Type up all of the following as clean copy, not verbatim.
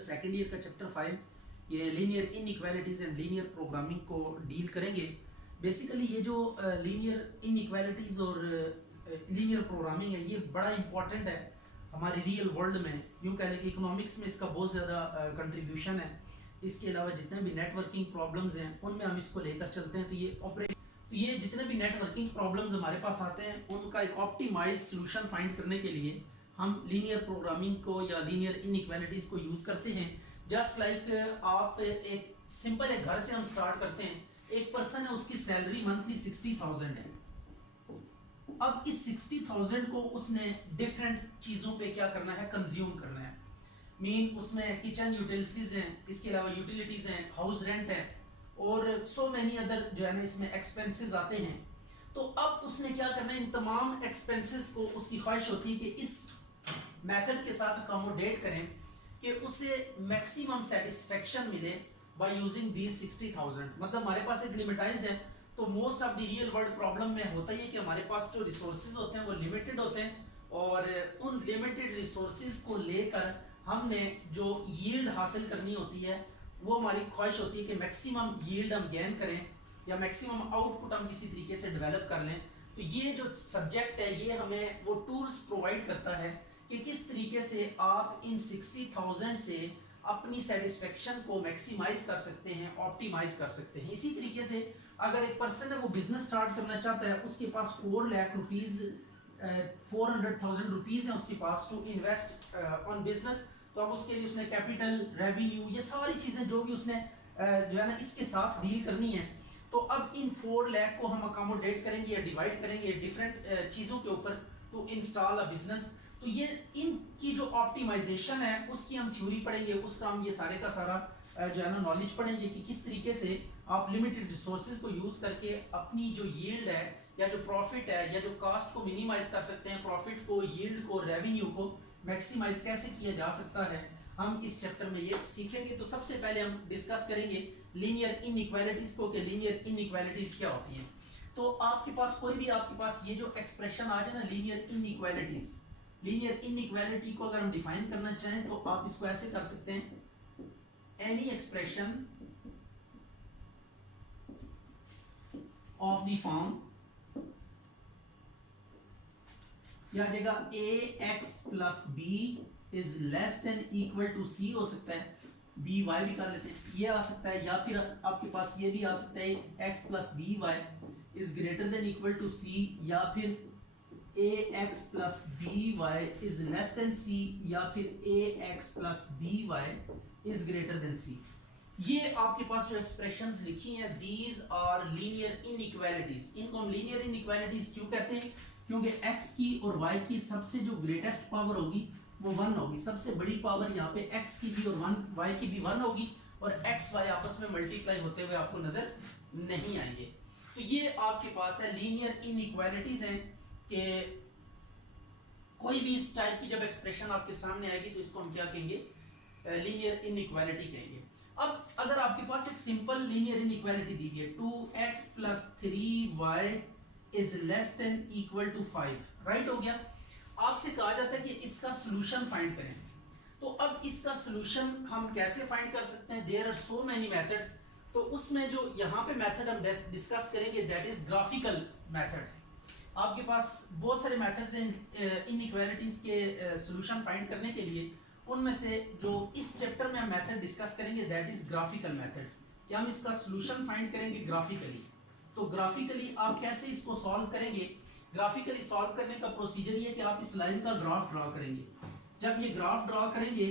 Second year का chapter 5 ये linear inequalities and linear programming को डील करेंगे। बेसिकली ये जो लीनियर इनइक्वालिटीज और लीनियर प्रोग्रामिंग है ये बड़ा इंपॉर्टेंट है हमारी रियल वर्ल्ड में। यूँ कह लें कि इकोनॉमिक्स में इसका बहुत ज़्यादा कंट्रीब्यूशन है। इसके अलावा जितने भी नेटवर्किंग प्रॉब्लम्स हैं उनमें हम इसको लेकर चलते हैं। तो ये जितने भी नेटवर्किंग प्रॉब्लम्स हमारे पास आते हैं उनका एक ऑप्टिमाइज सोल्यूशन फाइंड करने के लिए हम लीनियर प्रोग्रामिंग को या लीनियर इनइक्वालिटीज को यूज करते हैं। जस्ट लाइक आप एक सिंपल एक घर से हम स्टार्ट करते हैं। एक पर्सन है, उसकी सैलरी मंथली 60,000 है। अब इस 60,000 को उसने डिफरेंट चीजों पे क्या करना है, कंज्यूम करना है। मीन उसमें किचन यूटिलिटीज हैं, इसके अलावा यूटिलिटीज हैं, हाउस रेंट है और सो मैनी अदर जो है ना इसमें एक्सपेंसेस आते हैं। तो अब उसने क्या करना है, इन तमाम एक्सपेंसेस को उसकी ख्वाहिश होती है कि इस मेथड के साथ अकोमोडेट करें कि उसे मैक्सिमम सेटिस्फेक्शन मिले बाय यूजिंग दीज 60,000। मतलब हमारे पास एक लिमिटाइज्ड है, तो most of the real world problem में होता ही है कि हमारे पास जो रिसोर्सेज होते हैं वो लिमिटेड होते हैं और उन लिमिटेड रिसोर्सेज को लेकर हमने जो यील्ड हासिल करनी होती है वो हमारी ख्वाहिश होती है कि मैक्सिमम यील्ड हम गेन करें या मैक्सिमम आउटपुट हम किसी तरीके से डेवलप कर लें। तो ये जो सब्जेक्ट है ये हमें वो टूल्स प्रोवाइड करता है कि किस तरीके से आप इन 60,000 से अपनी सेटिस्फेक्शन को मैक्सिमाइज कर सकते हैं, ऑप्टिमाइज कर सकते हैं। इसी तरीके से अगर एक पर्सन है वो बिजनेस स्टार्ट करना चाहता है, उसके पास 4 लाख रुपीज 400,000 रुपीज है उसके पास टू इन्वेस्ट ऑन बिजनेस। तो अब उसके लिए उसने कैपिटल, रेवेन्यू, ये सारी चीजें जो भी उसने जो है ना इसके साथ डील करनी है। तो अब इन 4 लाख को हम अकोमोडेट करेंगे या डिवाइड करेंगे डिफरेंट चीजों के ऊपर टू इंस्टॉल अ बिजनेस। तो ये इनकी जो ऑप्टिमाइजेशन है उसकी हम थ्योरी पढ़ेंगे, उसका हम ये सारे का सारा जो है ना नॉलेज पढ़ेंगे कि किस तरीके से आप लिमिटेड रिसोर्सेज को यूज करके अपनी जो यील्ड है या जो प्रॉफिट है या जो कॉस्ट को मिनिमाइज कर सकते हैं, प्रॉफिट को, यील्ड को, रेवेन्यू को मैक्सिमाइज कैसे किया जा सकता है, हम इस चैप्टर में ये सीखेंगे। तो सबसे पहले हम डिस्कस करेंगे लीनियर इनइक्वालिटीज को कि लीनियर इनइक्वालिटीज क्या होती है। तो आपके पास कोई भी आपके पास ये जो एक्सप्रेशन आ जाए ना लीनियर इनइक्वालिटीज, लीनियर इनइक्वालिटी को अगर हम डिफाइन करना चाहें तो आप इसको ऐसे कर सकते हैं, any expression of the form या जगह ax plus B is less than equal to C हो सकता है, बी वाई भी कर लेते हैं, ये आ सकता है, या फिर आपके पास ये भी आ सकता है x plus B Y is greater than equal to C, या फिर ax plus B Y is less than C, या फिर ax plus B Y is greater than C. ये आपके पास जो एक्सप्रेशंस लिखी हैं दीज आर लीनियर इनइक्वालिटीज। इनको हम लीनियर इनइक्वालिटीज क्यों कहते हैं, क्योंकि x की और y की सबसे जो ग्रेटेस्ट पावर होगी वो 1 होगी। सबसे बड़ी पावर यहाँ पे x की भी और y की भी 1 होगी और x y आपस में मल्टीप्लाई होते हुए आपको नजर नहीं आएंगे। तो ये आपके पास है लीनियर इनइक्वालिटीज हैं कि कोई भी इस टाइप की जब एक्सप्रेशन आपके सामने आएगी तो इसको हम क्या कहेंगे, लीनियर इनइक्वालिटी कहेंगे। अब अगर आपके पास एक सिंपल लीनियर इनइक्वालिटी दी गई है 2x plus 3y is less than equal to 5, right हो गया। आपसे कहा जाता है कि इसका सॉल्यूशन फाइंड करें। तो अब इसका सॉल्यूशन हम कैसे फाइंड कर सकते हैं, there are so many methods. तो उसमें जो यहाँ पे मेथड हम डिस्कस करेंगे दैट इज ग्राफिकल मेथड। आपके पास बहुत सारे मेथड्स हैं इनइक्वालिटीज के सॉल्यूशन फाइंड करने के लिए। उनमें से जो इस चैप्टर में हम मेथड डिस्कस करेंगे दैट इज ग्राफिकल मेथड, कि हम इसका सॉल्यूशन फाइंड करेंगे ग्राफिकली। तो ग्राफिकली आप कैसे इसको सॉल्व करेंगे, ग्राफिकली सॉल्व करने का प्रोसीजर ये कि आप इस लाइन का ग्राफ ड्रॉ करेंगे। जब ये ग्राफ ड्रॉ करेंगे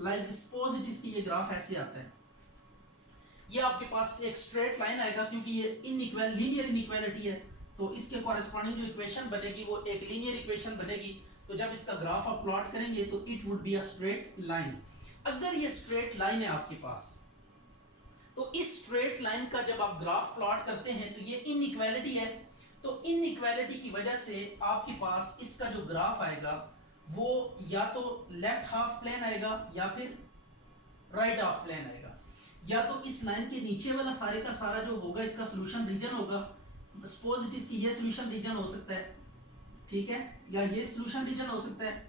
लाइक सपोज इट इज, ये ग्राफ ऐसे आता है, ये आपके पास एक स्ट्रेट लाइन आएगा क्योंकि ये लीनियर इनइक्वालिटी है। तो इसके कॉरेस्पॉन्डिंग जो इक्वेशन बनेगी वो एक लीनियर इक्वेशन बनेगी। तो जब इसका ग्राफ आप प्लॉट करेंगे तो it would be a straight line. अगर ये स्ट्रेट लाइन है आपके पास, तो इस स्ट्रेट लाइन का जब आप ग्राफ प्लॉट करते हैं तो ये इनइक्वालिटी है। तो इनइक्वालिटी की वजह से आपके पास इसका जो ग्राफ आएगा वो या तो लेफ्ट हाफ प्लेन आएगा या फिर राइट हाफ प्लेन आएगा, या तो इस लाइन के नीचे वाला सारे का सारा जो होगा इसका सॉल्यूशन रीजन होगा। सपोज इट इज कि ये सॉल्यूशन रीजन हो सकता है, ठीक है, या ये सॉल्यूशन रीजन हो सकता है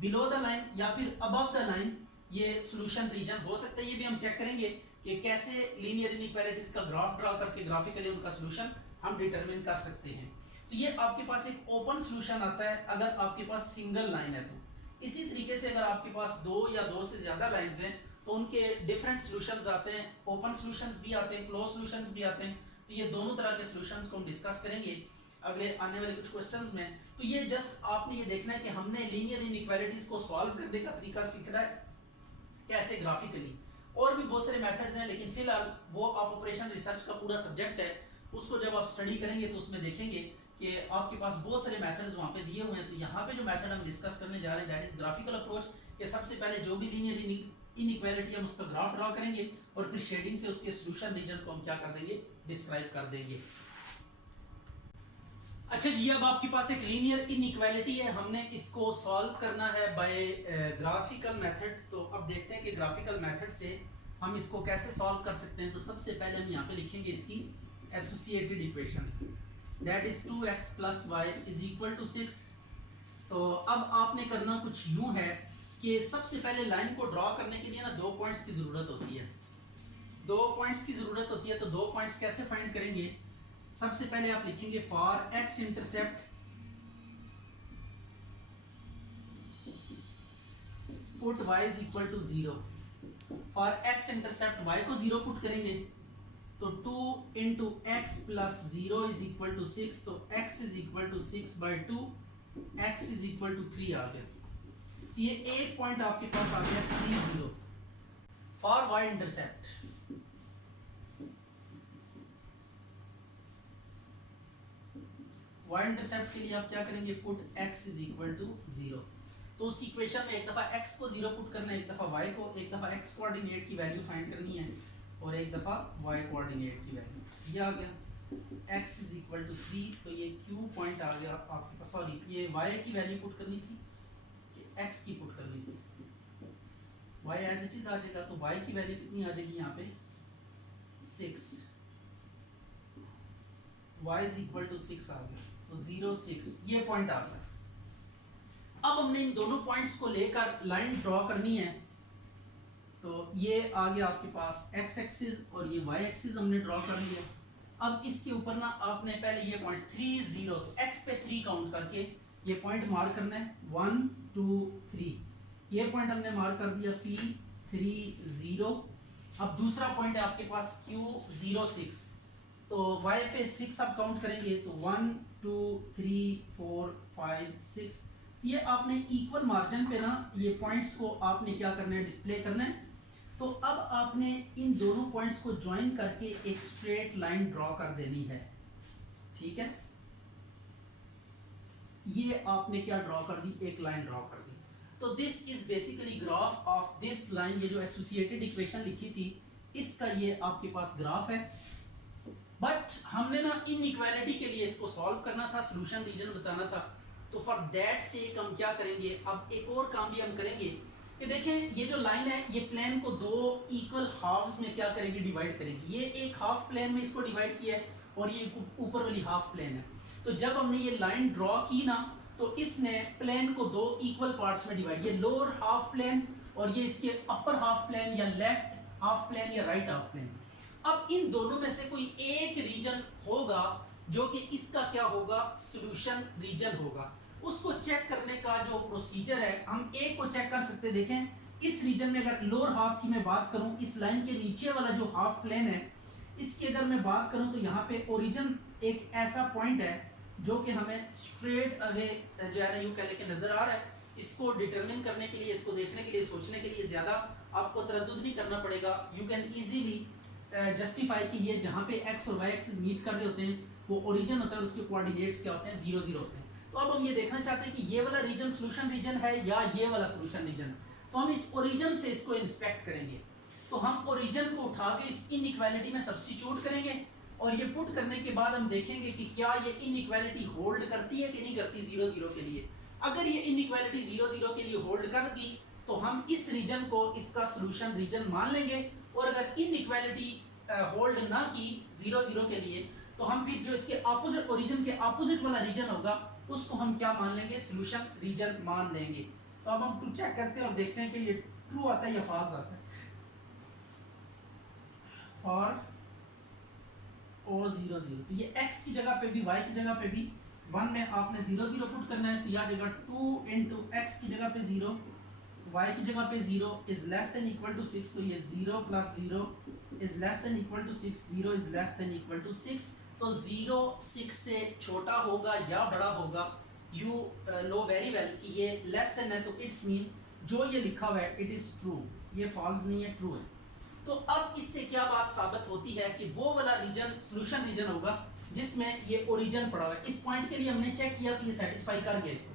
बिलो द लाइन या फिर अबव द लाइन ये सॉल्यूशन रीजन हो सकता है। ये भी हम चेक करेंगे कि कैसे लीनियर इनइक्वालिटीज का ग्राफ ड्रा करके ग्राफिकली उनका सॉल्यूशन हम डिटरमिन कर सकते हैं। तो ये आपके पास एक ओपन सॉल्यूशन आता है अगर आपके पास सिंगल लाइन है। तो इसी तरीके से अगर आपके पास दो या दो से ज्यादा लाइंस हैं तो उनके डिफरेंट सॉल्यूशंस आते हैं, ओपन सॉल्यूशंस भी आते हैं, क्लोज सॉल्यूशंस भी आते हैं। तो ये दोनों तरह के सॉल्यूशंस को हम डिस्कस करेंगे अगले आने वाले कुछ क्वेश्चंस में। तो ये जस्ट आपने ये देखना है कि हमने लीनियर इनइक्वालिटीज को सॉल्व करने का तरीका सीखना है कैसे ग्राफिकली। और भी बहुत सारे मेथड्स हैं लेकिन फिलहाल वो आप ऑपरेशन रिसर्च का पूरा सब्जेक्ट है, उसको जब आप स्टडी करेंगे तो उसमें देखेंगे कि आपके पास बहुत सारे मेथड्स वहाँ पे दिए हुए हैं। तो यहाँ पे जो मेथड हम डिस्कस करने जा रहे हैं दैट इज ग्राफिकल अप्रोच, कि सबसे पहले जो भी लीनियर इनइक्वालिटी हम उसका ग्राफ ड्रा करेंगे और फिर शेडिंग से उसके सॉल्यूशन रीजन को हम क्या कर देंगे, डिस्क्राइब कर देंगे। अच्छा जी, अब आपके पास एक लीनियर इनइक्वालिटी है, हमने इसको सॉल्व करना है बाय ग्राफिकल मेथड। तो अब देखते हैं कि ग्राफिकल मेथड से हम इसको कैसे सॉल्व कर सकते हैं। तो सबसे पहले हम यहाँ पे लिखेंगे इसकी associated equation that is 2x + y = 6। तो अब आपने करना कुछ यूं है कि सबसे पहले लाइन को ड्रॉ करने के लिए ना दो पॉइंट्स की जरूरत होती है। दो पॉइंट्स की जरूरत होती है। तो दो पॉइंट्स कैसे फाइंड करेंगे, सबसे पहले आप लिखेंगे for x intercept put y = 0। For x intercept y को 0 पुट करेंगे तो 2 × x + 0 = 6। तो x = 6/2, x = 3 आ गया। ये एक पॉइंट आपके पास आ गया 3 0। For y intercept y intercept के लिए आप क्या करेंगे, पुट x = 0। तो उस इक्वेशन में एक दफा x को 0 पुट करना है, एक दफा y को, एक दफा x कोऑर्डिनेट की वैल्यू फाइंड करनी है और एक दफा y कोऑर्डिनेट की वैल्यू। ये आ गया x = 3। तो ये q पॉइंट आ गया आपके पास, सॉरी ये y की वैल्यू पुट करनी थी कि x की पुट करनी थी। y एज इट इज आ जाएगा। तो y की वैल्यू कितनी आ जाएगी यहाँ पे 6, y = 6 आ गया। तो 0 6 ये पॉइंट आ गया। अब हमने इन दोनों पॉइंट्स को लेकर लाइन ड्रॉ करनी है। तो ये आ गया आपके पास x एक्सिस और ये y एक्सिस हमने ड्रॉ कर लिया। अब इसके ऊपर ना आपने पहले ये पॉइंट 3 0 तो x पे 3 काउंट करके ये पॉइंट मार्क करना है 1 2 3। ये पॉइंट हमने मार्क कर दिया P 3 0। अब दूसरा पॉइंट है आपके पास Q 0 6। तो y पे 6 आप काउंट करेंगे तो 1 2 3 4 5 6। ये आपने इक्वल मार्जिन पे ना ये पॉइंट्स को आपने क्या करना है, डिस्प्ले करना है। तो अब आपने इन दोनों पॉइंट्स को ज्वाइन करके एक स्ट्रेट लाइन ड्रॉ कर देनी है। ठीक है, ये आपने क्या ड्रॉ कर दी, एक लाइन ड्रॉ कर दी। तो this is basically graph of this line. ये जो एसोसिएटेड इक्वेशन लिखी थी इसका ये आपके पास ग्राफ है। बट हमने ना इनइक्वालिटी के लिए इसको सॉल्व करना था, सॉल्यूशन रीजन बताना था। तो फॉर दैट सेक हम क्या करेंगे, अब एक और काम भी हम करेंगे कि देखें ये जो लाइन है ये प्लेन को दो इक्वल हाफ्स में क्या करेगी, डिवाइड करेगी। ये एक हाफ प्लेन में इसको डिवाइड किया है और ये ऊपर वाली हाफ प्लेन है। तो जब हमने ये लाइन ड्रॉ की ना तो इसने प्लेन को दो इक्वल पार्ट्स में डिवाइड, ये लोअर हाफ प्लेन और ये इसके अपर हाफ प्लेन या लेफ्ट हाफ प्लेन या राइट हाफ प्लेन। अब इन दोनों में से कोई एक रीजन होगा जो कि इसका क्या होगा, सॉल्यूशन रीजन होगा। उसको चेक करने का जो प्रोसीजर है, हम एक को चेक कर सकते हैं। देखें इस रीजन में अगर लोअर हाफ की मैं बात करूं, इस लाइन के नीचे वाला जो हाफ प्लेन है इसकी अगर मैं बात करूं तो यहाँ पे ओरिजिन एक ऐसा पॉइंट है जो कि हमें स्ट्रेट अवे जो है ना यूं कहने के नजर आ रहा है। इसको डिटरमिन करने के लिए, इसको देखने के लिए, सोचने के लिए ज्यादा आपको तरद्दुद नहीं करना पड़ेगा। यू कैन इजीली जस्टिफाई कि ये जहाँ पे x और y एक्सिस मीट कर रहे होते हैं वो ओरिजिन होता है, उसके कोऑर्डिनेट्स क्या होते हैं, 0 0 होते हैं। तो अब हम ये देखना चाहते हैं कि ये वाला रीजन सॉल्यूशन रीजन है या ये वाला सॉल्यूशन रीजन है। तो हम इस ओरिजिन से इसको इंस्पेक्ट करेंगे। तो हम ओरिजिन को उठा के इस इनइक्वालिटी में सब्स्टिट्यूट करेंगे और ये पुट करने के बाद हम देखेंगे कि क्या ये इनइक्वालिटी होल्ड करती है कि नहीं करती 0 0 के लिए। अगर ये इनइक्वालिटी 0 0 के लिए होल्ड करती तो हम इस रीजन को इसका सॉल्यूशन रीजन मान लेंगे। और अगर इनइक्वालिटी होल्ड ना की 0 0 के लिए तो हम फिर जो इसके ऑपोजिट, ओरिजिन के ऑपोजिट वाला रीजन होगा उसको हम क्या मान लेंगे, सॉल्यूशन रीजन मान लेंगे। तो अब हम टू चेक करते हैं और देखते हैं कि ये ट्रू आता है या फॉल्स आता है? फॉर O00, तो ये x की जगह पे भी y की जगह पे भी 1 में आपने 0 0 पुट करना है, तो यह आ जाएगा 2 इंटू एक्स की जगह पे 0, y की जगह पे 0 is less than equal to 6, तो ये 0 plus 0 is less than equal to 6, 0 is less than equal to 6, तो 0 6 से छोटा होगा या बड़ा होगा, यू नो वेरी वेल कि ये लेस देन है, तो इट्स मीन जो ये लिखा हुआ है इट इज ट्रू, ये फॉल्स नहीं है, ट्रू है। तो अब इससे क्या बात साबित होती है कि वो वाला रीजन सोल्यूशन रीजन होगा जिसमें ये ओरिजिन पड़ा हुआ है। इस पॉइंट के लिए हमने चेक किया कि ये सेटिस्फाई कर गया इसको,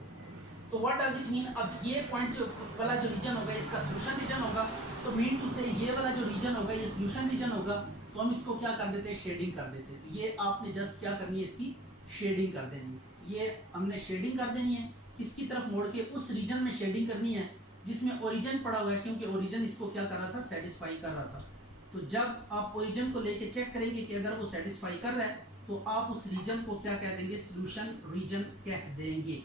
तो व्हाट डज इट मीन, अब ये पॉइंट जो वाला जो रीजन होगा इसका सोल्यूशन रीजन होगा, तो मीन टू से ये वाला जो रीजन होगा ये सोल्यूशन रीजन होगा, तो हम इसको क्या कर देते हैं, शेडिंग कर देते हैं। तो ये आपने जस्ट क्या करनी है, इसकी शेडिंग कर देनी है। ये हमने शेडिंग कर देनी है, किसकी तरफ मोड़ के, उस रीजन में शेडिंग करनी है जिसमें ओरिजिन पड़ा हुआ है, क्योंकि ओरिजिन इसको क्या कर रहा था, सेटिस्फाई कर रहा था। तो जब आप ओरिजिन को लेके चेक करेंगे कि अगर वो सेटिस्फाई कर रहा है तो आप उस रीजन को क्या कह देंगे, सॉल्यूशन रीजन कह देंगे।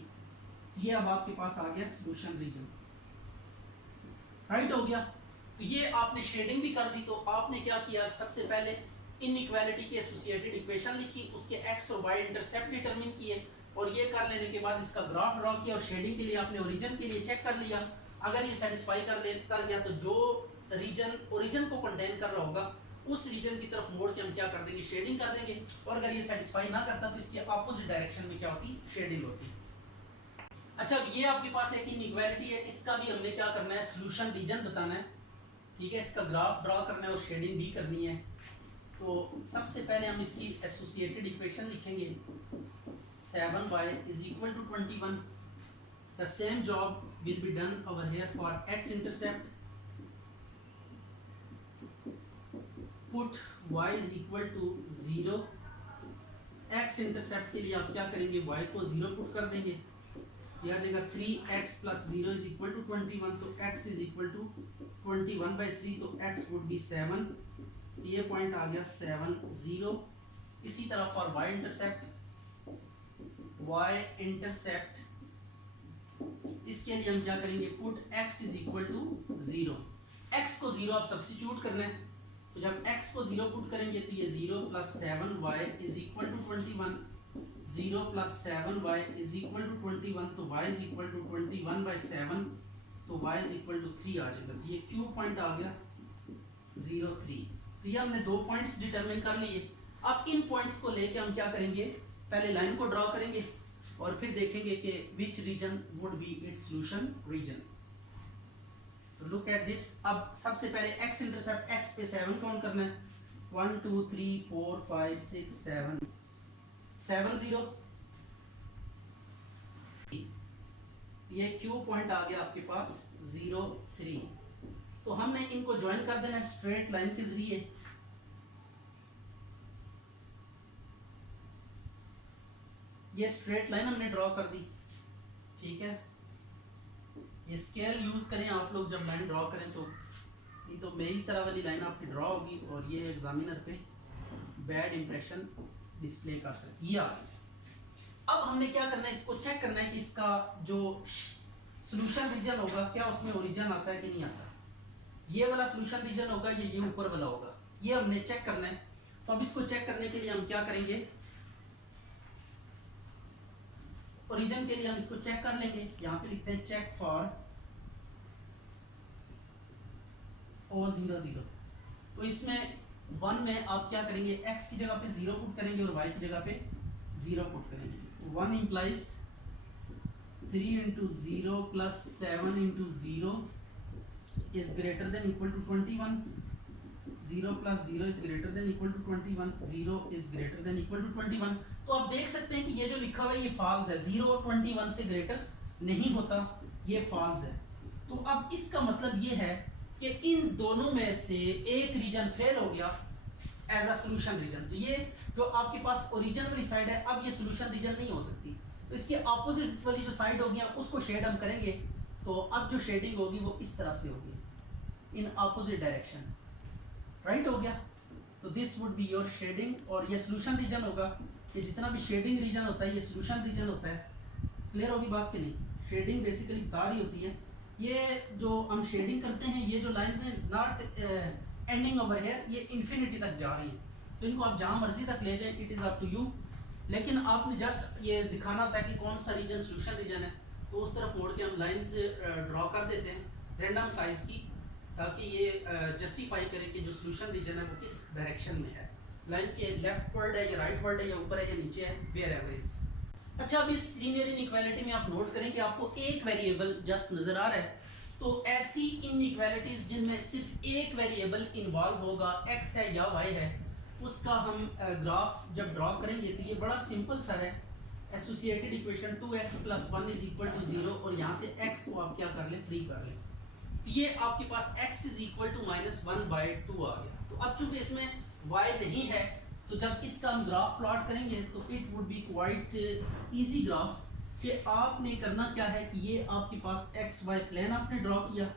ये अब आपके पास आ गया सॉल्यूशन रीजन, राइट हो गया। तो ये आपने शेडिंग भी कर दी, तो आपने क्या किया, सबसे पहले इनइक्वालिटी की एसोसिएटेड इक्वेशन लिखी, उसके एक्स और वाई इंटरसेप्ट डिटरमिन किए, और ये कर लेने के बाद इसका ग्राफ ड्रॉ किया, और शेडिंग के लिए आपने ओरिजिन के लिए चेक कर लिया। अगर ये सेटिस्फाई कर गया तो जो रीजन ओरिजिन को कंटेन कर रहा होगा उस रीजन की तरफ मोड़ के हम क्या कर देंगे, शेडिंग कर देंगे, और अगर ये सेटिस्फाई ना करता तो इसके ऑपोजिट डायरेक्शन में क्या होती, शेडिंग होती। अच्छा, अब ये आपके पास एक इनइक्वालिटी है, इसका भी हमने क्या करना है, सॉल्यूशन रीजन बताना है, ठीक है, इसका ग्राफ ड्रॉ करना है और शेडिंग भी करनी है। तो सबसे पहले हम इसकी एसोसिएटेड इक्वेशन लिखेंगे, 7y is equal to 21. The same job will be done over here for x intercept. Put y is equal to 0. x intercept के लिए आप क्या करेंगे, y को 0 पुट कर देंगे, यह आ जाएगा 3x plus 0 is equal to 21, तो x is equal to 21/3, तो x would be 7, ये पॉइंट आ गया 7 0। इसी तरह फॉर y intercept, इसके लिए हम क्या करेंगे, put x is equal to 0, x को 0 आप सब्स्टिट्यूट करना है, तो जब x को 0 पुट करेंगे तो ये 0 plus 7y is equal to 21, 0 plus 7y is equal to 21, तो y is equal to 21/7, तो y is equal to 3 आ जाएगा, तो ये Q पॉइंट आ गया 0 3। तो ये हमने दो पॉइंट्स डिटरमिन कर लिए। अब इन पॉइंट्स को लेके हम क्या करेंगे, पहले लाइन को ड्रॉ करेंगे और फिर देखेंगे कि which region would be its solution region. तो लुक एट दिस, अब सबसे पहले x इंटरसेप्ट, x पे 7 काउंट करना है, 1 2 3 4 5 6 7 7 0, ये Q पॉइंट आ गया आपके पास 0 3। तो हमने इनको ज्वाइन कर देना है स्ट्रेट लाइन के जरिए। ये स्ट्रेट लाइन हमने ड्रॉ कर दी, ठीक है। ये स्केल यूज करें आप लोग जब लाइन ड्रॉ करें, तो ये तो मेरी तरह वाली लाइन आपकी ड्रॉ होगी और ये एग्जामिनर पे बैड इंप्रेशन डिस्प्ले कर सकती है। ये आ गई। अब हमने क्या करना है, इसको चेक करना है कि इसका जो सॉल्यूशन रीजन होगा क्या उसमें ओरिजिन आता है कि नहीं आता। ये वाला सॉल्यूशन रीजन होगा, ये ऊपर वाला होगा, ये हमने चेक करना है। तो अब इसको चेक करने के लिए हम क्या करेंगे, ओरिजिन के लिए हम इसको चेक कर लेंगे। यहाँ पे लिखते हैं चेक फॉर O00। तो इसमें 1 में आप क्या करेंगे, x की जगह पे 0 पुट करेंगे और y की जगह पे 0 पुट करेंगे। 1 implies 3 into 0 plus 7 into 0 is greater than equal to 21. 0 plus 0 is greater than equal to 21. 0 is greater than equal to 21. तो आप देख सकते हैं कि ये जो लिखा हुआ है ये फॉल्स है, 0 21 से ग्रेटर नहीं होता, ये फॉल्स है। तो अब इसका मतलब ये है कि इन दोनों में से एक रीजन फेल हो गया एज अ सॉल्यूशन रीजन। तो ये जो आपके पास ओरिजिन वाली साइड है, अब ये सॉल्यूशन रीजन नहीं हो सकती, तो इसके ऑपोजिट वाली जो साइड होगी उसको शेड हम करेंगे। तो अब जो शेडिंग होगी वो इस तरह से होगी, इन ऑपोजिट डायरेक्शन, राइट हो गया। तो this would be your shading, और ये सॉल्यूशन रीजन होगा। ये जितना भी शेडिंग रीजन होता है ये सॉल्यूशन रीजन होता है। क्लियर होगी बात कि नहीं। शेडिंग बेसिकली बता रही होती है ये जो हम शेडिंग करते हैं, ये जो लाइंस हैं नॉट एंडिंग ओवर हियर, ये इन्फिनिटी तक जा रही है, तो इनको आप जहां मर्जी तक ले जाएं, it is up to you. लेकिन आपने जस्ट ये दिखाना होता है कि कौन सा रीजन सोल्यूशन रीजन है, तो उस तरफ मोड़ के हम लाइंस ड्रॉ कर देते हैं रैंडम साइज की, ताकि ये जस्टिफाई करे कि जो सोल्यूशन रीजन है वो किस डायरेक्शन में है, लाइन के लेफ्ट वर्ड है या राइट वर्ड है या ऊपर है या नीचे है, वेयर एवरेज। अच्छा, अब इस लीनियर इनइक्वालिटी में आप नोट करें कि आपको एक वेरिएबल जस्ट नजर आ रहा है, तो ऐसी इनइक्वालिटीज जिनमें सिर्फ एक वेरिएबल इन्वॉल्व होगा, एक्स है या वाई है, उसका हम ग्राफ जब ड्रॉ करेंगे तो ये बड़ा सिंपल सा है। एसोसिएटेड इक्वेशन 2x + 1 = 0, और यहाँ से x को आप क्या कर लें, फ्री कर लें, तो ये आपके पास x = -1/2 आ गया। तो अब चूंकि इसमें y नहीं है, तो जब इसका हम ग्राफ प्लॉट करेंगे तो it would B quite easy graph, कि आपने करना क्या है कि ये आपके पास एक्स वाई प्लेन आपने ड्रॉ किया,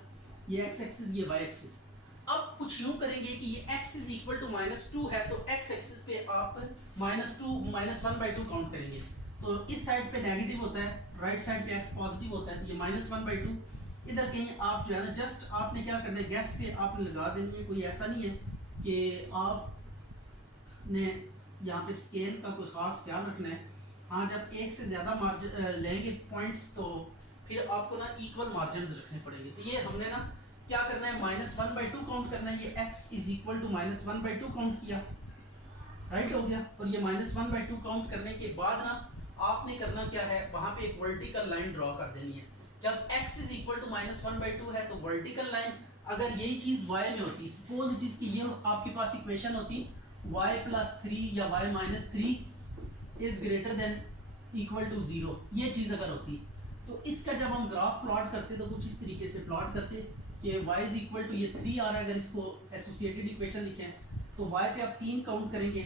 ये एक्स एक्सिस ये वाई एक्सिस। अब कुछ यूं करेंगे कि ये x = -2 है, तो x एक्सिस पे आप -1/2 काउंट करेंगे, तो इस साइड पे नेगेटिव होता है, राइट साइड पे x पॉजिटिव होता है, तो ये -1/2 इधर कहीं आप जो है ना, जस्ट आपने क्या करना है, गैस पे आपने लगा देनी है। कोई ऐसा नहीं है कि आपने यहाँ पे स्केल का कोई ख़ास ख्याल रखना है। हाँ, जब एक से ज़्यादा मार्जिन लेंगे पॉइंट्स, तो फिर आपको ना इक्वल मार्जिन रखने पड़ेंगे। तो ये हमने ना क्या करना है, -1/2 काउंट करना है, ये x = -1/2 काउंट किया, राइट हो गया। और ये -1/2 काउंट करने के बाद ना आपने करना क्या है, वहाँ पे एक वर्टिकल लाइन ड्रॉ कर देनी है। जब x = -1/2 है, तो वर्टिकल लाइन, अगर यही चीज़ y में होती, सपोज इट इज कि ये आपके पास इक्वेशन होती y + 3 या y - 3 > 0, ये चीज़ अगर होती, तो इसका जब हम ग्राफ प्लॉट करते तो कुछ इस तरीके से प्लॉट करते कि y = ये 3 आ रहा है, अगर इसको एसोसिएटेड इक्वेशन लिखें तो y पे आप 3 काउंट करेंगे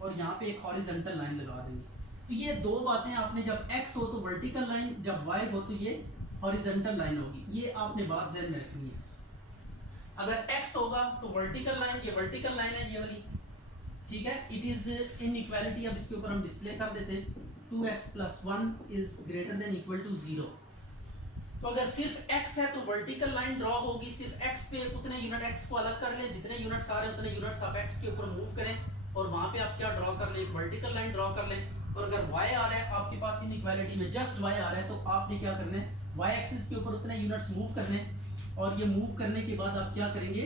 और यहाँ पे एक हॉरिजॉन्टल लाइन लगा देंगे। तो ये दो बातें आपने, जब x हो तो वर्टिकल लाइन, जब y हो तो ये हॉरिजॉन्टल लाइन होगी, ये आपने बात ज़हन में रखनी है। अगर x होगा तो वर्टिकल लाइन, ये वर्टिकल लाइन है ये वाली, ठीक है। इट इज इनइक्वालिटी, अब इसके ऊपर हम डिस्प्ले कर देते हैं, 2x + 1 > 0। तो अगर सिर्फ x है तो वर्टिकल लाइन ड्रॉ होगी, सिर्फ x पे उतने यूनिट, x को अलग कर लें, जितने यूनिट्स आ रहे हैं उतने यूनिट्स आप x के ऊपर मूव करें और वहां पे आप क्या ड्रॉ कर लें, वर्टिकल लाइन ड्रॉ कर लें। और अगर y आ रहा है आपके पास इनइक्वालिटी में, जस्ट y आ रहा है, तो आपने क्या करना है, y एक्सिस के ऊपर उतने यूनिट्स मूव करने, और ये मूव करने के बाद आप क्या करेंगे,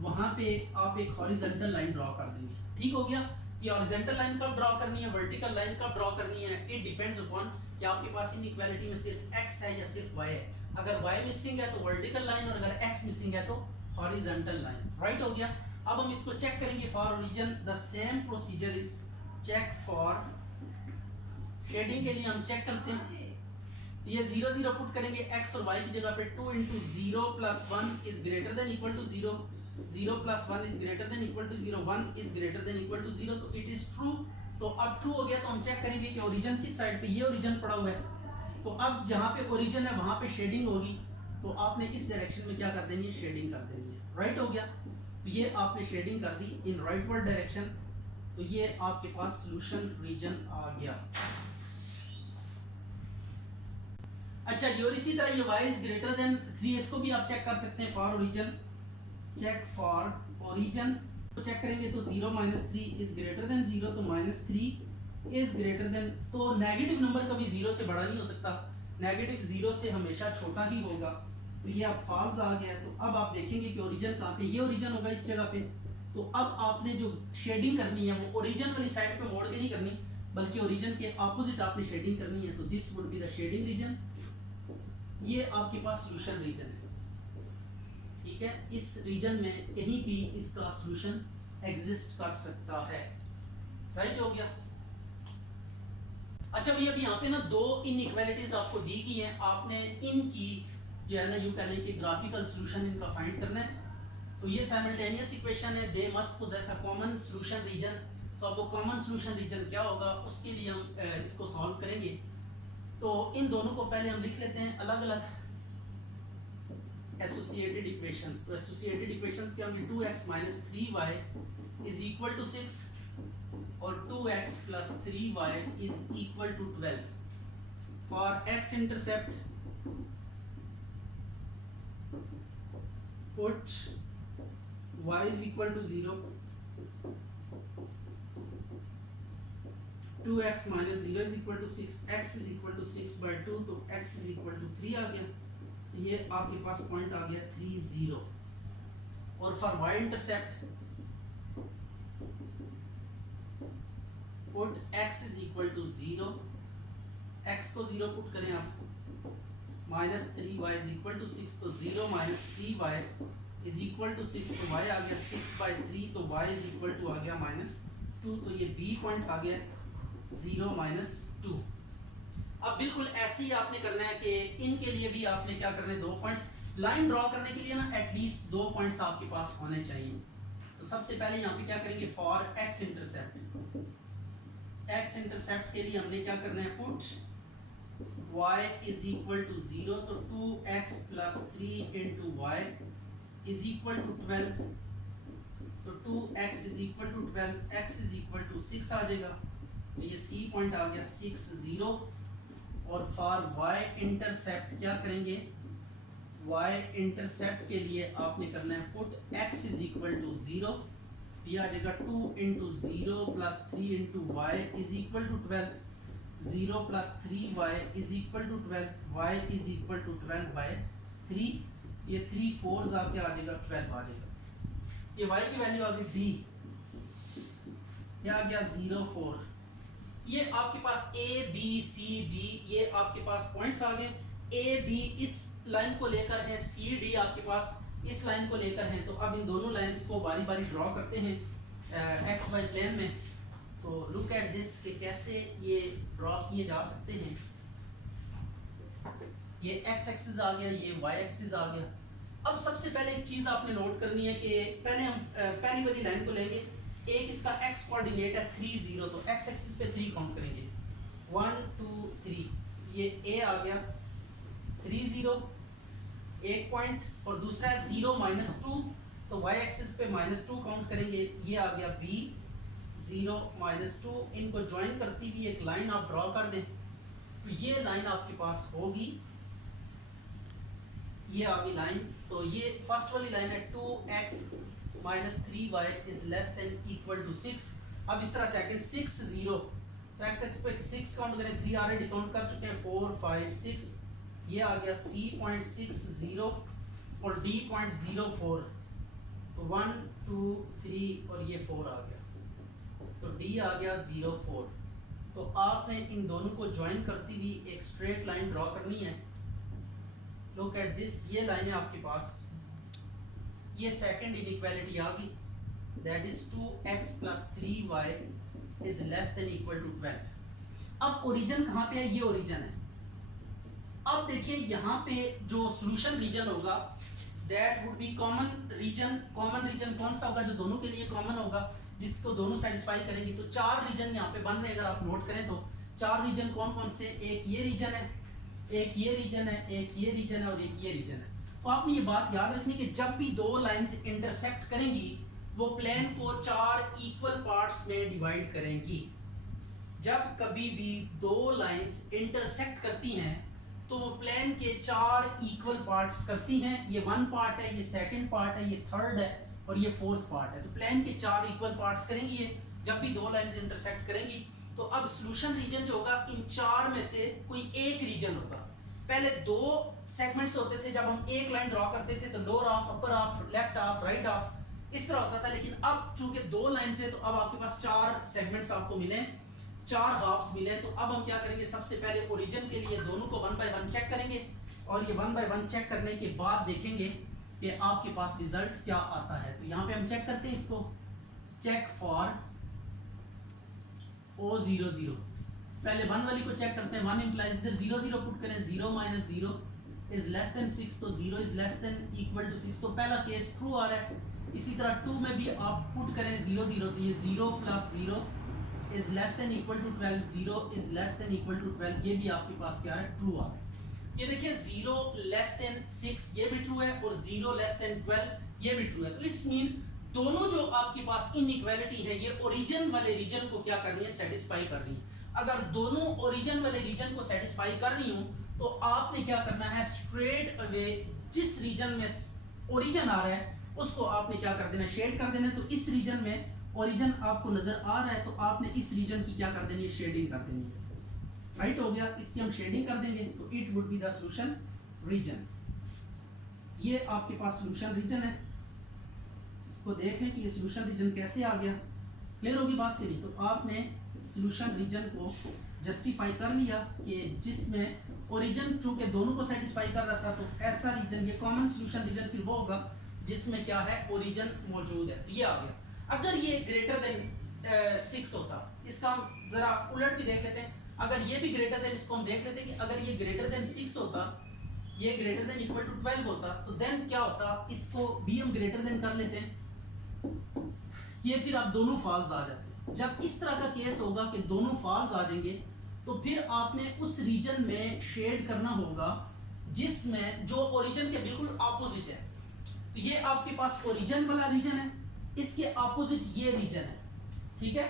वहां पे आप एक हॉरिजॉन्टल लाइन ड्रॉ कर देंगे। ठीक हो गया। ये हॉरिजॉन्टल लाइन कब ड्रॉ करनी है, वर्टिकल लाइन कब ड्रॉ करनी है, इट डिपेंड्स अपॉन कि आपके पास इनइक्वालिटी में सिर्फ x है या सिर्फ y है। अगर y मिसिंग है तो वर्टिकल लाइन, और अगर x मिसिंग है तो हॉरिजॉन्टल लाइन, राइट हो गया। अब हम इसको चेक करेंगे for origin, the same procedure is check for shading के लिए हम चेक करते हैं। ये 0 0 पुट करेंगे x और y की जगह पे, 2 × 0 + 1 > 0, 0 + 1 > 0, 1 > 0, तो इट इज ट्रू। तो अब ट्रू हो गया तो हम चेक करेंगे कि ओरिजिन किस साइड पे, ये ओरिजिन पड़ा हुआ है, तो अब जहाँ पे ओरिजिन है वहाँ पे शेडिंग होगी, तो आपने इस डायरेक्शन में क्या कर देनी है, शेडिंग कर देनी है, राइट हो गया। तो ये आपने शेडिंग कर दी इन राइटवर्ड डायरेक्शन, तो ये आपके पास सॉल्यूशन रीजन आ गया। अच्छा, ये और इसी तरह ये y > 3, इसको भी आप चेक कर सकते हैं for origin, check for origin तो चेक करेंगे तो 0 - 3 > 0, तो -3 तो नेगेटिव नंबर कभी 0 से बड़ा नहीं हो सकता, नेगेटिव 0 से हमेशा छोटा ही होगा, तो ये अब फॉल्स आ गया। तो अब आप देखेंगे कि ओरिजिन कहाँ पे, ये ओरिजिन होगा इस जगह पे। तो अब आपने जो शेडिंग करनी है वो ओरिजिन वाली साइड पे मोड़ के नहीं करनी, बल्कि ओरिजिन के ऑपोजिट आपने शेडिंग करनी है, तो this would be the shading region. ये आपके पास सॉल्यूशन रीजन है, ठीक है। इस रीजन में कहीं भी इसका सॉल्यूशन एग्जिस्ट कर सकता है, राइट हो गया। अच्छा भैया, अभी यहाँ पे ना दो इनइक्वालिटीज आपको दी गई हैं, आपने इनकी जो है ना यूं कहने की ग्राफिकल सॉल्यूशन इनका फाइंड करना है। तो ये साइमल्टेनियस इक्वेशन है, they must possess a common solution region. तो अब वो कॉमन सॉल्यूशन रीजन क्या होगा, उसके लिए हम इसको सॉल्व करेंगे। तो इन दोनों को पहले हम लिख लेते हैं अलग अलग, एसोसिएटेड इक्वेशंस। तो एसोसिएटेड इक्वेशंस क्या होंगी, 2x - 3y = 6 और 2x + 3y = 12 for x intercept put y is equal to 0, 2x minus 0 is equal to 6, x is equal to 6 by 2, तो x is equal to 3 आ गया, तो ये आपके पास पॉइंट आ गया 3 0। और for y intercept put x is equal to 0, x को 0 put करें आप, minus 3y is equal to 6, तो 0 minus 3y is equal to 6, तो y आ गया 6 by 3, तो y is equal to आ गया -2, तो ये b पॉइंट आ गया 0 माइनस 2। अब बिल्कुल ऐसे ही आपने करना है कि इनके लिए भी आपने क्या करना है, 2 पॉइंट्स लाइन ड्रॉ करने के लिए ना एटलीस्ट 2 पॉइंट्स आपके पास होने चाहिए। तो सबसे पहले यहाँ पे क्या करेंगे, for x intercept, x intercept के लिए हमने क्या करना है, put y is equal to 0, तो 2x plus 3 into y is equal to 12, तो 2x is equal to 12, x is equal to 6 आ जाएगा, तो ये c पॉइंट आ गया 6 0। और फॉर y इंटरसेप्ट क्या करेंगे, y इंटरसेप्ट के लिए आपने करना है put x is equal to 0, ये आ जाएगा 2 into 0 plus 3 into y is equal to 12, 0 plus 3y is equal to 12, y is equal to 12 by 3, ये 3 4s आके आ जाएगा 12 आ जाएगा। ये y की वैल्यू आ गई d, ये आ गया 0 4। ये आपके पास a b c d, ये आपके पास पॉइंट्स आ गए। a b इस लाइन को लेकर है, c d आपके पास इस लाइन को लेकर है। तो अब इन दोनों लाइंस को बारी बारी ड्रॉ करते हैं एक्स वाई प्लेन में। तो लुक एट दिस कि कैसे ये ड्रॉ किए जा सकते हैं। ये एक्स एक्सिस आ गया, ये वाई एक्सिस आ गया। अब सबसे पहले एक चीज़ आपने नोट करनी है कि पहले हम पहली वाली लाइन को लेंगे। एक इसका एक्स कोऑर्डिनेट है 3 0, तो एक्स एक्सिस पे 3 काउंट करेंगे, 1 2 3, ये ए आ गया 3 0 एक पॉइंट, और दूसरा है 0 -2, तो y एक्सिस पे -2 काउंट करेंगे, ये आ गया b 0 -2। इनको ज्वाइन करती हुई एक लाइन आप ड्रॉ कर दें, तो ये लाइन आपके पास होगी, ये आ गई लाइन। तो ये फर्स्ट वाली लाइन है 2x - 3y is less than equal to 6। अब इस तरह सेकंड 6 0, तो x एक्सिस पे 6 काउंट करें, 3 ऑलरेडी काउंट कर चुके हैं, 4 5 6, ये आ गया C.60 और D.04, तो 1 2 3 और ये 4 आ गया, तो D आ गया 0 4। तो आपने इन दोनों को ज्वाइन करती हुई एक स्ट्रेट लाइन ड्रॉ करनी है। लुक एट दिस, ये लाइन है आपके पास, ये सेकंड इनइक्वालिटी आ गई, that is 2x + 3y is less than equal to 12। अब ओरिजिन कहाँ पे है, ये ओरिजिन है। अब देखिए यहाँ पे जो सॉल्यूशन रीजन होगा that would be common region. Common region कौन सा होगा, जो दोनों के लिए कॉमन होगा, जिसको दोनों सेटिस्फाई करेंगी। तो 4 रीजन यहाँ पे बन रहे हैं, अगर आप नोट करें तो 4 रीजन कौन कौन से, एक ये रीजन है, एक ये रीजन है, एक ये रीजन है और एक ये रीजन है। तो आपने ये बात याद रखनी कि जब भी दो लाइंस इंटरसेक्ट करेंगी वो प्लेन को 4 इक्वल पार्ट्स में डिवाइड करेंगी। जब कभी भी दो लाइंस इंटरसेक्ट करती हैं तो वो प्लेन के 4 इक्वल पार्ट्स करती हैं। ये 1 पार्ट है, ये सेकंड पार्ट है, ये थर्ड है और ये फोर्थ पार्ट है। तो प्लेन के 4 इक्वल पार्ट्स करेंगी ये जब भी दो लाइंस इंटरसेक्ट करेंगी। तो अब सॉल्यूशन रीजन जो होगा इन 4 में से कोई एक रीजन होगा। पहले 2 सेगमेंट्स होते थे, जब हम एक लाइन ड्रॉ करते थे तो lower half, upper half, left half, right half इस तरह होता था। लेकिन अब चूंकि 2 लाइन से तो अब आपके पास 4 सेगमेंट्स आपको मिले, 4 हाफ्स मिले। तो अब हम क्या करेंगे, सबसे पहले ओरिजिन के लिए दोनों को 1 बाय 1 चेक करेंगे और ये 1 बाय 1 चेक करने के बाद देखेंगे कि आपके पास रिजल्ट क्या आता है। तो यहाँ पे हम चेक करते हैं इसको, चेक फॉर O00। पहले 1 वाली को चेक करते हैं, 1 इंप्लाइज इधर 0 0 पुट करें, 0 - 0 इज लेस देन 6, तो 0 is less than equal to 6, तो पहला केस ट्रू आ रहा है। इसी तरह 2 में भी आप पुट करें 0 0, तो ये 0 + 0 is less than equal to 12, 0 is less than equal to 12, ये भी आपके पास क्या है, ट्रू आ रहा है। ये देखिए 0 लेस देन 6 ये भी ट्रू है और 0 लेस देन 12 ये भी ट्रू है। तो इट्स मीन दोनों जो आपके पास इनइक्वालिटी है ये ओरिजिन वाले रीजन को क्या करनी है, सेटिस्फाई करनी है। अगर दोनों ओरिजिन वाले रीजन को सेटिस्फाई कर रही हूं तो आपने क्या करना है, स्ट्रेट अवे जिस रीजन में ओरिजिन आ रहा है उसको आपने क्या कर देना, शेड कर देना। तो इस रीजन में ओरिजिन आपको नजर आ रहा है तो आपने इस रीजन की क्या कर देनी है, शेडिंग कर देनी है। राइट हो गया, इसकी हम शेडिंग कर देंगे तो it would be the solution region. ये आपके पास सॉल्यूशन रीजन है। इसको देखें कि ये सॉल्यूशन रीजन कैसे आ गया। क्लियर होगी बात की नहीं? तो आपने सॉल्यूशन रीजन को जस्टिफाई कर लिया कि जिसमें ओरिजिन चूंकि दोनों को सेटिस्फाई कर रहा था, तो ऐसा रीजन, ये कॉमन सॉल्यूशन रीजन फिर वो होगा जिसमें क्या है, ओरिजिन मौजूद है। तो ये आ गया। अगर ये ग्रेटर देन 6 होता, इसका हम जरा उलट भी देख लेते हैं। अगर ये भी ग्रेटर देन, इसको हम देख लेते हैं कि अगर ये ग्रेटर देन 6 होता, ये ग्रेटर देन इक्वल टू 12 होता, तो देन क्या होता, इसको भी हम ग्रेटर देन कर लेते हैं। ये फिर आप दोनों फॉल्स आ जाते हैं। जब इस तरह का केस होगा कि दोनों फॉल्स आ जाएंगे, तो फिर आपने उस रीजन में शेड करना होगा जिसमें जो ओरिजिन के बिल्कुल ऑपोजिट है। तो ये आपके पास ओरिजिन वाला रीजन है, इसके ऑपोजिट ये रीजन है। ठीक है,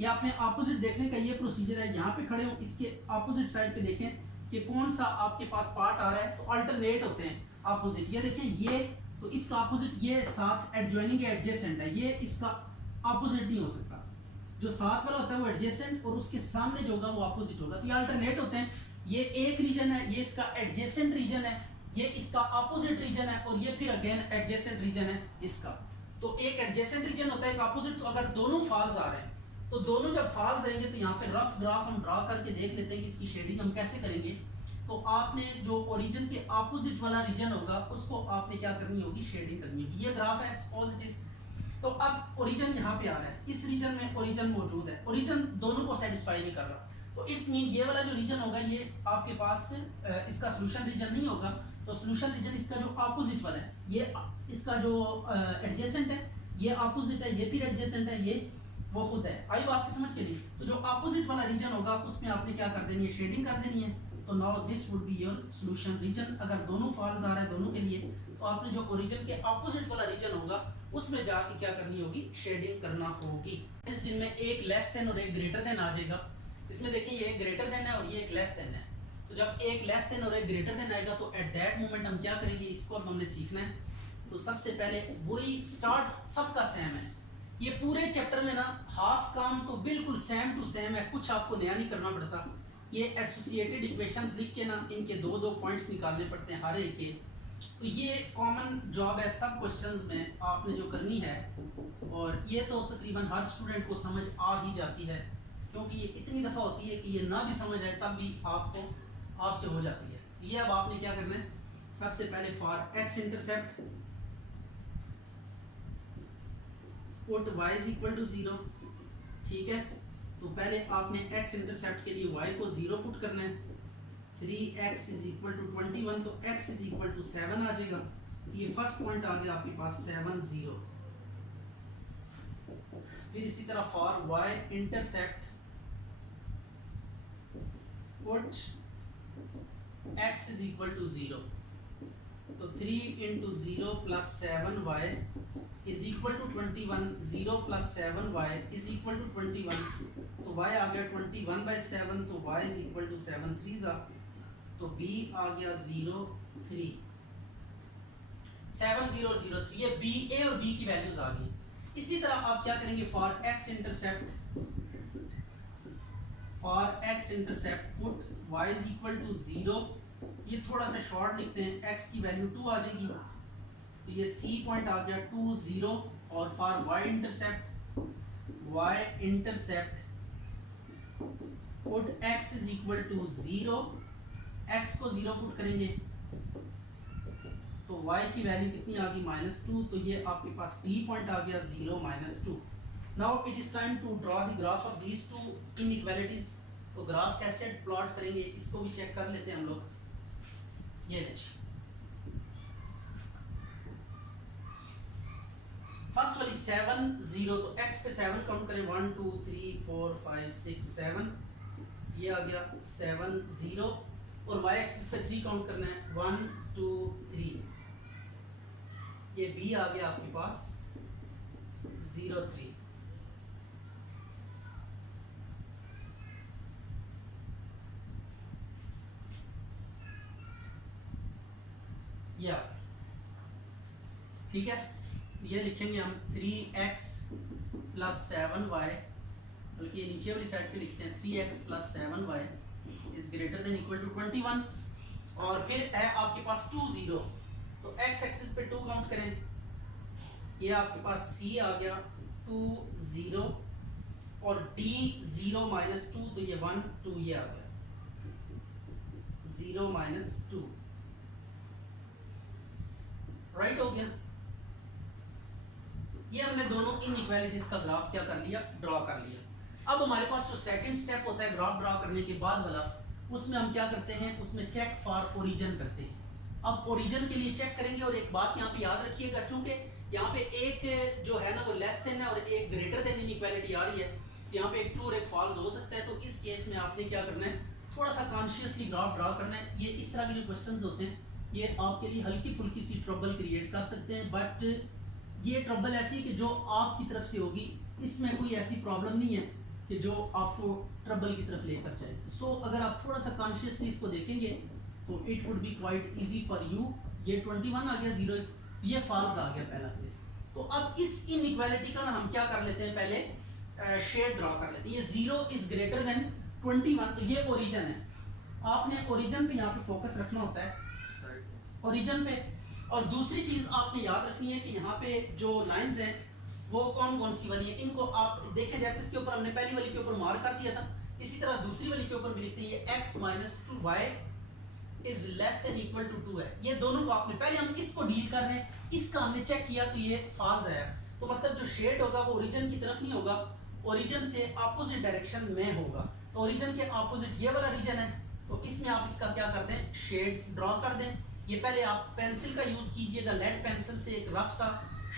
ये आपने ऑपोजिट देखने का ये प्रोसीजर है। यहाँ पे खड़े हो, इसके ऑपोजिट साइड पे देखें कि कौन सा आपके पास पार्ट आ रहा है। तो अल्टरनेट होते हैं ऑपोजिट। ये देखें, ये तो इसका ऑपोजिट ये साथ एडजॉइनिंग एडजेसेंट है, ये इसका ऑपोजिट नहीं हो सकता। जो साथ वाला होता है वो एडजेसेंट और उसके सामने जो होगा वो ऑपोजिट होगा। तो ये अल्टरनेट होते हैं। ये एक रीजन है, ये इसका एडजेसेंट रीजन है, ये इसका ऑपोजिट रीजन है, और ये फिर अगेन एडजेसेंट रीजन है इसका। तो एक एडजेसेंट रीजन होता है, एक ऑपोजिट। तो अगर दोनों फॉल्स आ रहे हैं, तो दोनों जब फॉल्स आएंगे तो यहाँ पे रफ ग्राफ हम ड्रा करके देख लेते हैं कि इसकी शेडिंग हम कैसे करेंगे। तो आपने जो ओरिजिन के ऑपोजिट वाला रीजन होगा उसको आपने क्या करनी होगी, शेडिंग करनी होगी। ये ग्राफ है पॉजिटिव। तो अब ओरिजिन यहाँ पे आ रहा है, इस रीजन में ओरिजिन मौजूद है, ओरिजिन दोनों को सेटिस्फाई नहीं कर रहा। तो इट्स मीन ये वाला जो रीजन होगा ये आपके पास इसका सॉल्यूशन रीजन नहीं होगा। तो सॉल्यूशन रीजन इसका जो ऑपोजिट वाला है, ये इसका जो एडजेसेंट है ये ऑपोजिट है, ये फिर एडजेसेंट है, ये वो खुद है। आई बात की समझ के लिए? तो जो ऑपोजिट वाला रीजन होगा उसमें आपने क्या कर देनी है, शेडिंग कर देनी है। तो now this would be your solution region. अगर दोनों फॉल्स आ रहा है दोनों के लिए, तो आपने जो ओरिजिन के ऑपोजिट वाला रीजन होगा उसमें जाके क्या करनी होगी, शेडिंग करना होगी। इस जिनमें एक लेस देन और एक ग्रेटर देन आ जाएगा। इसमें देखिए ये एक ग्रेटर देन है और ये एक लेस देन है। तो जब एक लेस देन और एक ग्रेटर देन आएगा तो एट दैट मोमेंट हम क्या करेंगे, इसको अब हमने सीखना है। तो सबसे पहले वही स्टार्ट सबका सेम है। ये पूरे चैप्टर में ना हाफ काम तो बिल्कुल सेम टू सेम है, कुछ आपको नया नहीं करना पड़ता। ये एसोसिएटेड इक्वेशंस लिख के ना इनके दो दो पॉइंट्स निकालने पड़ते हैं हर एक के। तो ये कॉमन जॉब है सब क्वेश्चंस में आपने जो करनी है, और ये तो तकरीबन हर स्टूडेंट को समझ आ ही जाती है, क्योंकि ये इतनी दफ़ा होती है कि ये ना भी समझ आए तब भी आपको आपसे हो जाती है। ये अब आपने क्या करना है, सबसे पहले for x intercept put y is equal to 0। ठीक है, तो पहले आपने x इंटरसेप्ट के लिए y को 0 पुट करना है। 3x इज इक्वल टू 21, तो x इज इक्वल टू 7 आ जाएगा। तो ये फर्स्ट पॉइंट आ गया आपके पास 7 0। फिर इसी तरह for y intercept put x is equal to 0, तो 3 into 0 plus 7y is equal to 21। 0 plus 7y is equal to 21, तो y आ गया 21/7, तो y इज इक्वल टू 7 3 तो b आ गया 0 3 7 0 0 3। ये b a और b की वैल्यूज आ गई। इसी तरह आप क्या करेंगे, for x intercept put y is equal to 0। ये थोड़ा सा शॉर्ट लिखते हैं, x की वैल्यू 2 आ जाएगी, तो ये C पॉइंट आ गया 2 0। और for y intercept put x is equal to 0। x को 0 पुट करेंगे तो y की वैल्यू कितनी आ गई, -2। तो ये आपके पास D पॉइंट आ गया 0 -2। Now it is time to draw the graph of these two inequalities. तो ग्राफ कैसे प्लॉट करेंगे इसको भी चेक कर लेते हैं हम लोग। ये देखिए फर्स्ट वाली 7 0, तो x पे 7 काउंट करें, 1 2 3 4 5 6 7, ये आ गया 7 0। और y एक्सिस पे 3 काउंट करना है, 1 2 3, ये b आ गया आपके पास 0 3। या ठीक है, ये लिखेंगे हम 3x प्लस 7y, बल्कि ये नीचे वाली साइड पे लिखते हैं 3x plus 7y is greater than equal to 21, और फिर है आपके पास 2 0, तो x एक्सिस पे 2 काउंट करें, ये आपके पास c आ गया 2 0, और d 0 माइनस 2, तो ये 1 2, ये आ गया 0 माइनस 2, राइट हो गया। ये हमने दोनों इनइक्वालिटीज का ग्राफ क्या कर लिया, ड्रॉ कर लिया। अब हमारे पास जो सेकंड स्टेप होता है ग्राफ ड्रॉ करने के बाद वाला, उसमें हम क्या करते हैं, उसमें चेक फॉर ओरिजिन करते हैं। अब ओरिजिन के लिए चेक करेंगे, और एक बात यहाँ पे याद रखिएगा, चूंकि यहाँ पे एक जो है ना वो लेस देन है और एक ग्रेटर देन इनइक्वालिटी आ रही है, तो यहाँ पे एक ट्रू और एक फॉल्स हो सकता है। तो इस केस में आपने क्या करना है, थोड़ा सा कॉन्शियसली ग्राफ ड्रॉ करना है। ये इस तरह के जो क्वेश्चंस होते हैं ये आपके लिए हल्की फुल्की सी ट्रबल क्रिएट कर सकते हैं, बट ये ट्रबल ऐसी है कि जो आपकी तरफ से होगी, इसमें कोई ऐसी प्रॉब्लम नहीं है कि जो आपको ट्रबल की तरफ लेकर जाए। सो अगर आप थोड़ा सा कॉन्शियसली इसको देखेंगे तो it would B quite easy for you. ये 21 आ गया, 0 ये फॉल्स आ गया पहला केस। तो अब इस इनइक्वालिटी का ना हम क्या कर लेते हैं, पहले शेड ड्रॉ कर लेते हैं। ये 0 इज ग्रेटर देन 21, तो ये ओरिजिन है। आपने ओरिजिन पे यहाँ पे फोकस रखना होता है, ओरिजिन पे। और दूसरी चीज आपने याद रखनी है कि यहाँ पे जो लाइंस हैं वो कौन कौन सी वाली है, इनको आप देखें। जैसे इसके ऊपर हमने पहली वाली के ऊपर मार्क कर दिया था, इसी तरह दूसरी वाली के ऊपर भी लिखते हैं ये x minus 2y is less than equal to 2 है। ये दोनों को आपने पहले, हम इसको डील कर रहे हैं, इसका हमने चेक किया तो ये फॉल्स आया। तो मतलब जो शेड होगा वो ओरिजिन की तरफ नहीं होगा, ओरिजिन से अपोजिट डायरेक्शन में होगा। तो ओरिजिन के अपोजिट ये वाला रीजन है, तो इसमें आप इसका क्या करते हैं, शेड ड्रॉ कर दें। ये पहले आप पेंसिल का यूज कीजिएगा, लेड पेंसिल से एक रफ सा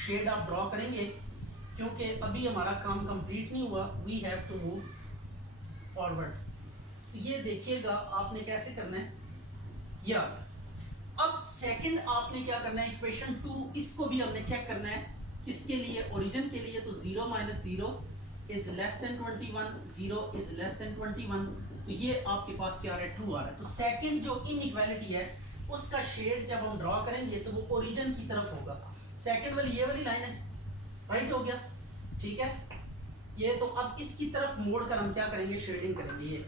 शेड आप ड्रॉ करेंगे, क्योंकि अभी हमारा काम कंप्लीट नहीं हुआ, we have to move forward. तो ये देखिएगा आपने कैसे करना है, या अब सेकंड आपने क्या करना है, इक्वेशन 2 इसको भी हमने चेक करना है। किसके लिए, ओरिजिन के लिए। तो 0 minus 0 is less then 21, 0 is less then 21, तो ये आपके पास क्या आ रहा है, ट्रू आ रहा है। तो सेकंड जो इनइक्वालिटी है उसका शेड जब हम ड्रॉ करेंगे तो वो ओरिजिन की तरफ होगा। सेकंड वाली ये वाली लाइन है, राइट हो गया, ठीक है। ये तो अब इसकी तरफ मोड़ कर हम क्या करेंगे, शेडिंग करेंगे।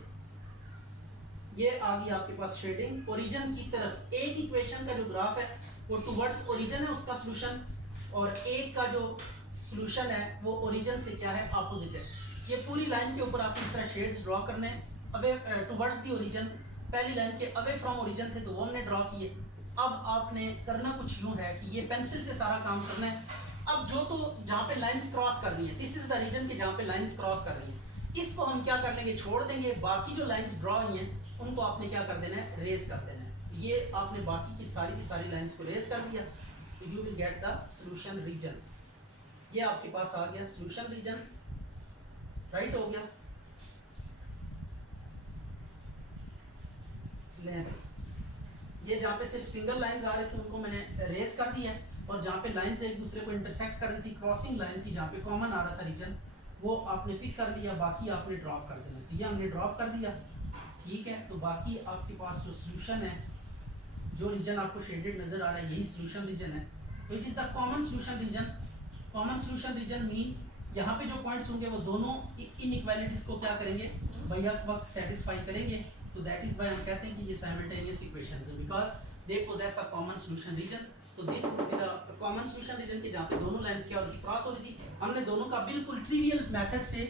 ये आ गई आपके पास शेडिंग ओरिजिन की तरफ। एक इक्वेशन का जो ग्राफ है वो टुवर्ड्स ओरिजिन है, उसका सॉल्यूशन, और एक का जो सॉल्यूशन है वो ओरिजिन से क्या है, अपोजिट है। ये पूरी लाइन के ऊपर आप इस तरह शेड्स ड्रॉ करने हैं, अवे टुवर्ड्स दी ओरिजिन। पहली लाइन के अवे फ्रॉम ओरिजिन थे तो वो हमने ड्रॉ किए। अब आपने करना कुछ यूं है कि ये पेंसिल से सारा काम करना है। अब जो तो जहाँ पे लाइंस क्रॉस कर रही है, दिस इज द रीजन कि जहाँ पे लाइंस क्रॉस कर रही है, इसको हम क्या कर लेंगे, छोड़ देंगे। बाकी जो लाइंस ड्रॉ हुई हैं उनको आपने क्या कर देना है, रेज कर देना है। ये आपने बाकी की सारी लाइंस को रेज कर दिया, तो you will get the solution region. ये आपके पास आ गया सॉल्यूशन रीजन, राइट हो गया। ये जहाँ पे सिर्फ सिंगल लाइंस आ रहे थे उनको मैंने रेज कर दिया है, और जहाँ पे लाइंस एक दूसरे को इंटरसेक्ट कर रही थी, क्रॉसिंग लाइन थी जहाँ पे कॉमन आ रहा था रीजन, वो आपने पिक कर लिया, बाकी आपने ड्रॉप कर देना। तो ये हमने ड्रॉप कर दिया, ठीक है। तो बाकी आपके पास जो सॉल्यूशन है, जो रीजन आपको शेडेड नजर आ रहा है, यही सॉल्यूशन रीजन है। तो it is the common solution region. Common solution region mean यहाँ पे जो पॉइंट्स होंगे वो दोनों इनइक्वालिटीज को क्या करेंगे, भैया वक्त सेटिस्फाई करेंगे। तो दैट इज व्हाई हम कहते हैं कि ये साइमल्टेनियस इक्वेशंस है, because they possess a common solution region. तो this would be the common solution region के जहाँ पे दोनों लाइंस क्या हो रही थी, क्रॉस हो रही थी। हमने दोनों का बिल्कुल ट्रिवियल मेथड से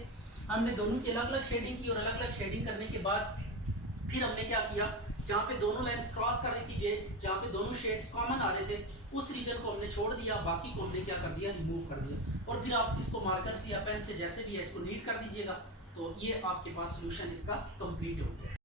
हमने दोनों की अलग अलग शेडिंग की, और अलग अलग शेडिंग करने के बाद फिर हमने क्या किया, जहाँ पे दोनों लाइंस क्रॉस कर रही थी, जहाँ पे दोनों शेड्स कॉमन आ रहे थे, उस रीजन को हमने छोड़ दिया, बाकी को हमने क्या कर दिया, रिमूव कर दिया। और फिर आप इसको मार्कर से या पेन से जैसे भी है इसको नीट कर दीजिएगा, तो ये आपके पास सॉल्यूशन इसका कंप्लीट हो गया।